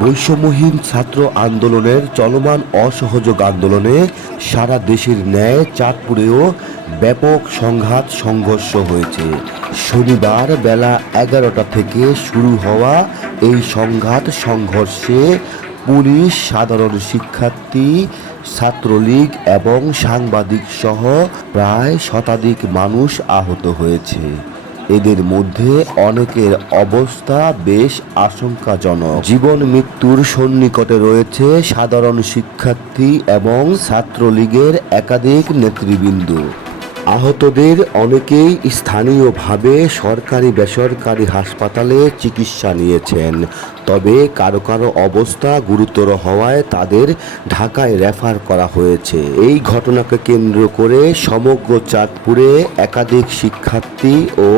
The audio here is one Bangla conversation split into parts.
বৈষম্যহীন ছাত্র আন্দোলনের চলমান অসহযোগ আন্দোলনে সারা দেশের ন্যায় চাঁদপুরেও ব্যাপক সংঘাত সংঘর্ষ হয়েছে। শনিবার বেলা এগারোটা থেকে শুরু হওয়া এই সংঘাত সংঘর্ষে পুলিশ, সাধারণ শিক্ষার্থী, ছাত্রলীগ এবং সাংবাদিক সহ প্রায় শতাধিক মানুষ আহত হয়েছে। এদের মধ্যে অনেকের অবস্থা বেশ আশঙ্কাজনক। জীবন মৃত্যুর সন্নিকটে রয়েছে সাধারণ শিক্ষার্থী এবং ছাত্রলীগের একাধিক নেতৃবৃন্দ। আহতদের অনেকেই স্থানীয়ভাবে সরকারি বেসরকারি হাসপাতালে চিকিৎসা নিয়েছেন। তবে কারও কারও অবস্থা গুরুতর হওয়ায় তাদের ঢাকায় রেফার করা হয়েছে। এই ঘটনাকে কেন্দ্র করে সমগ্র চাঁদপুরে একাধিক শিক্ষার্থী ও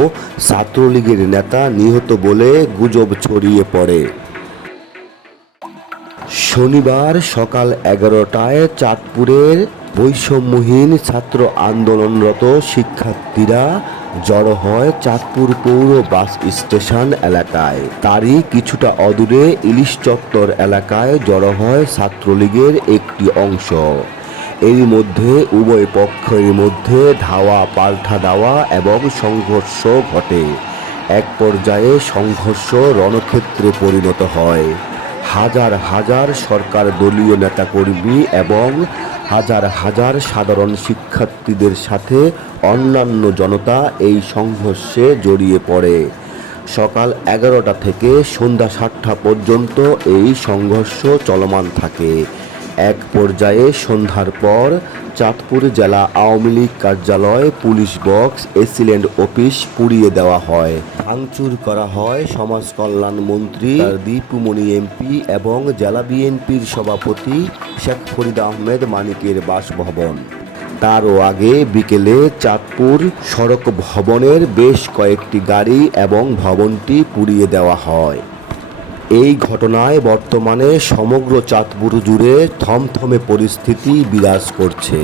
ছাত্রলীগের নেতা নিহত বলে গুজব ছড়িয়ে পড়ে। শনিবার সকাল এগারোটায় চাঁদপুরের বৈষম্যহীন ছাত্র আন্দোলনরত শিক্ষার্থীরা জড়ো হয় চাঁদপুর পৌর বাস স্টেশন এলাকায়। তারই কিছুটা অদূরে ইলিশ চত্বর এলাকায় জড়ো হয় ছাত্রলীগের একটি অংশ। এরই মধ্যে, উভয় পক্ষের মধ্যে ধাওয়া পাল্টা দেওয়া এবং সংঘর্ষ ঘটে। এক পর্যায়ে সংঘর্ষ রণক্ষেত্রে পরিণত হয়। হাজার হাজার সরকার দলীয় নেতাকর্মী এবং হাজার হাজার সাধারণ শিক্ষার্থীদের সাথে অন্যান্য জনতা এই সংঘর্ষে জড়িয়ে পড়ে। সকাল এগারোটা থেকে সন্ধ্যা সাতটা পর্যন্ত এই সংঘর্ষ চলমান থাকে। এক পর্যায়ে সন্ধ্যার পর চাঁদপুর জেলা আওয়ামী লীগ কার্যালয় পুলিশ বক্স এসিলেন্ট অফিস পুড়িয়ে দেওয়া হয়। ভাঙচুর করা হয় সমাজ কল্যাণ মন্ত্রী দীপুমণি এমপি এবং জেলা বিএনপির সভাপতি শেখ ফরিদ আহমেদ মানিকের বাসভবন। তারও আগে বিকেলে চাঁদপুর সড়ক ভবনের বেশ কয়েকটি গাড়ি এবং ভবনটি পুড়িয়ে দেওয়া হয়। এই ঘটনায় বর্তমানে সমগ্র চাঁদপুর জুড়ে থমথমে পরিস্থিতি বিরাজ করছে।